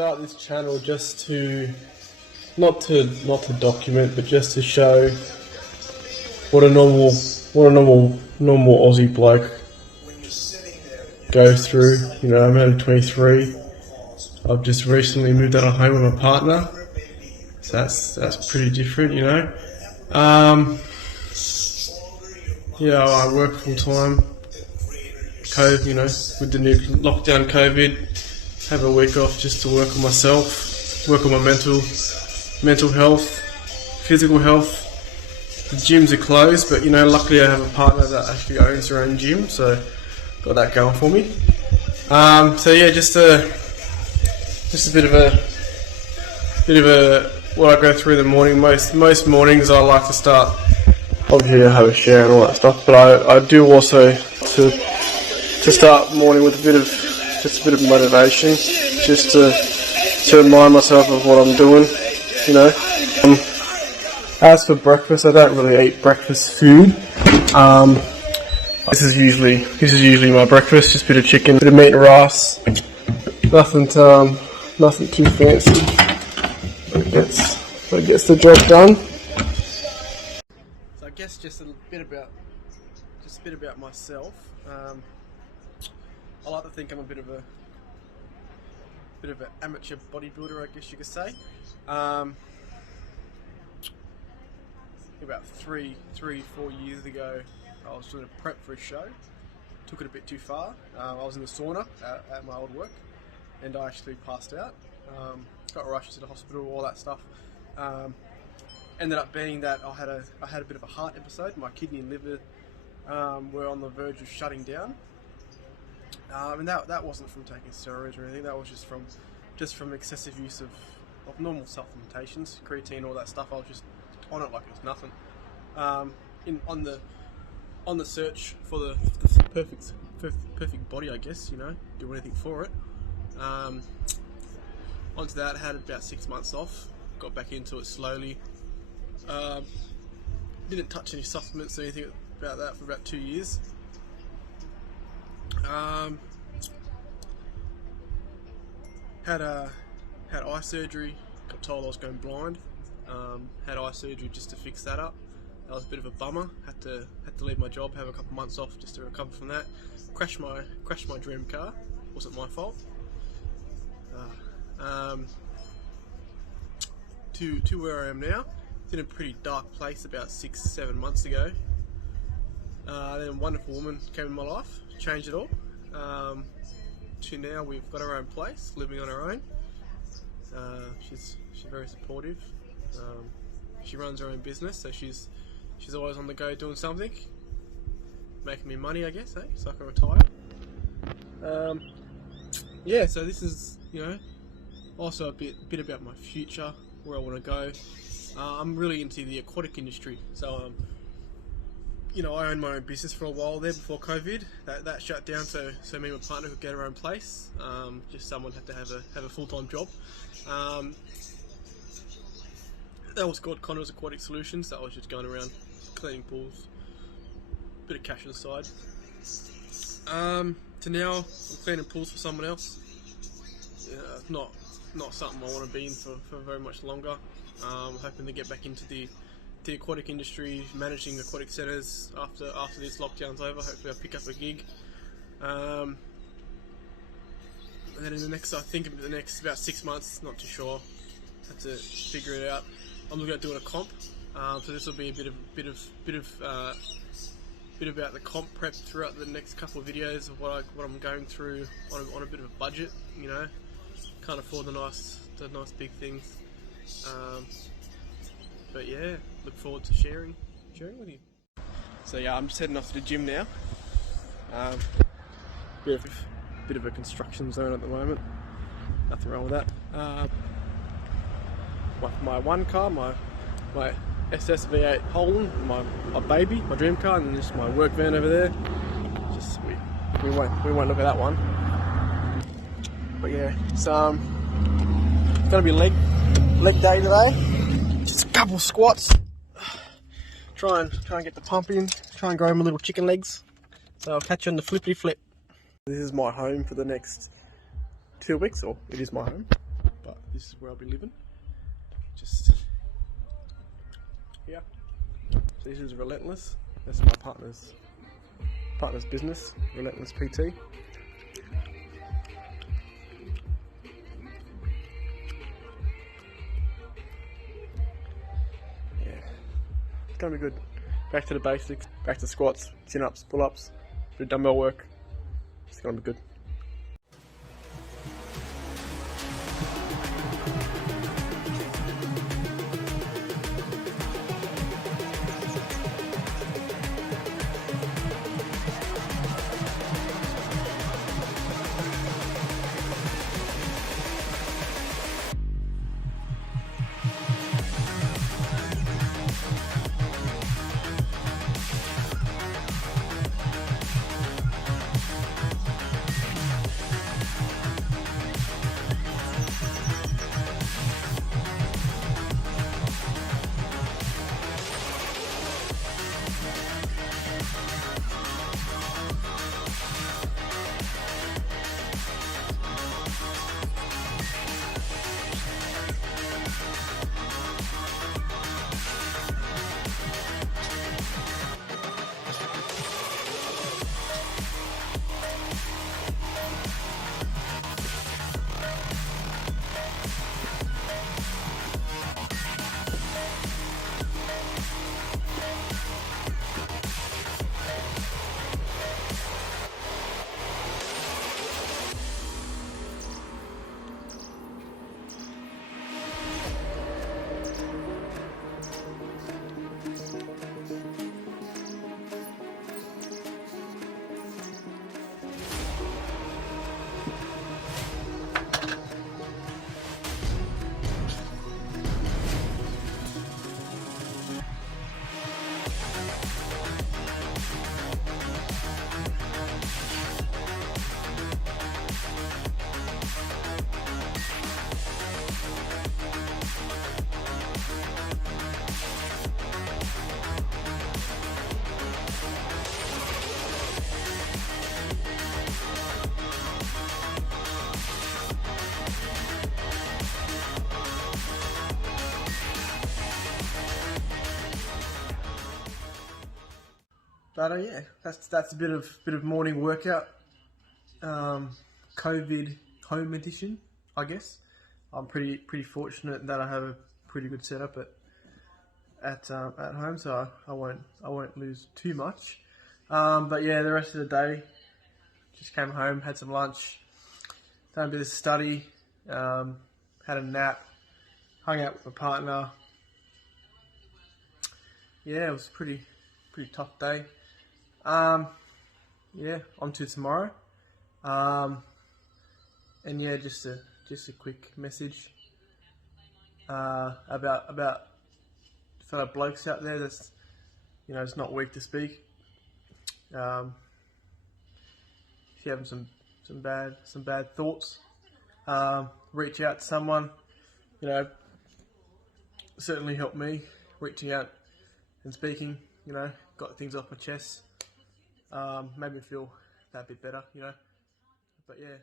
start this channel just to not to document, but just to show what a normal Aussie bloke goes through. You know, I'm only 23. I've just recently moved out of home with my partner, so that's pretty different, you know. Yeah, I work full time. COVID, you know, with the new lockdown, COVID, have a week off just to work on myself, work on my mental health, physical health. The gyms are closed, but you know, luckily I have a partner that actually owns her own gym, so got that going for me. So yeah, just a bit of a what I go through in the morning. Most mornings I like to start, obviously I have a shower and all that stuff, but I do also to start morning with a bit of motivation, just to remind myself of what I'm doing, you know. As for breakfast, I don't really eat breakfast food. This is usually my breakfast, just a bit of chicken, bit of meat and rice. Nothing too fancy. But it gets the job done. So I guess just a bit about myself. I like to think I'm a bit of an amateur bodybuilder, I guess you could say. About 4 years ago, I was doing a prep for a show. Took it a bit too far. I was in the sauna at my old work, and I actually passed out. Got rushed to the hospital, all that stuff. Ended up being that I had a bit of a heart episode. My kidney and liver were on the verge of shutting down. And that wasn't from taking steroids or anything. That was just from excessive use of normal supplementations, creatine, all that stuff. I was just on it like it was nothing. On the search for the perfect body, I guess, you know, do anything for it. Onto that, had about 6 months off. Got back into it slowly. Didn't touch any supplements or anything about that for about 2 years. Had eye surgery. Got told I was going blind. Had eye surgery just to fix that up. That was a bit of a bummer. Had to leave my job, have a couple months off just to recover from that. Crashed my dream car. Wasn't my fault. To where I am now. It's in a pretty dark place about 6-7 months ago. Then a wonderful woman came in my life, changed it all. To now we've got our own place, living on our own. She's very supportive. She runs her own business, so she's always on the go doing something, making me money, I guess, so I can retire. Yeah, so this is, you know, also a bit about my future, where I want to go. I'm really into the aquatic industry, so you know, I owned my own business for a while there before COVID. That shut down, so me and my partner could get our own place. Just someone had to have a full-time job. That was called Connor's Aquatic Solutions. That was just going around cleaning pools, bit of cash on the side. To now, I'm cleaning pools for someone else. Not something I want to be in for very much longer. I'm hoping to get back into the aquatic industry, managing aquatic centres after this lockdown's over. Hopefully I'll pick up a gig. And then in the next about 6 months, not too sure, have to figure it out. I'm looking at doing a comp, so this will be a bit about the comp prep throughout the next couple of videos of what I'm going through on a bit of a budget. You know, can't afford the nice big things. But yeah, look forward to sharing with you. So yeah, I'm just heading off to the gym now. Bit of a construction zone at the moment. Nothing wrong with that. My one car, my SS V8 Holden, my baby, my dream car, and then just my work van over there. Just we won't look at that one. But yeah, it's gonna be leg day today. Just a couple squats. Try and get the pump in. Try and grow my little chicken legs. So I'll catch you on the flippity flip. This is my home for the next 2 weeks, or it is my home. this is where I'll be living. Just here. So this is Relentless. That's my partner's business, Relentless PT. Yeah, it's gonna be good. Back to the basics, back to squats, chin-ups, pull-ups, do dumbbell work. It's gonna be good. But yeah, that's a bit of morning workout. COVID home edition, I guess. I'm pretty fortunate that I have a pretty good setup at home, so I won't lose too much. But yeah, the rest of the day, just came home, had some lunch, done a bit of study, had a nap, hung out with my partner. Yeah, it was a pretty tough day. Yeah, on to tomorrow. And yeah, just a quick message about fellow blokes out there. That's, it's not weak to speak. If you're having some bad thoughts, reach out to someone. Certainly helped me reaching out and speaking. Got things off my chest. Made me feel that bit better. But yeah.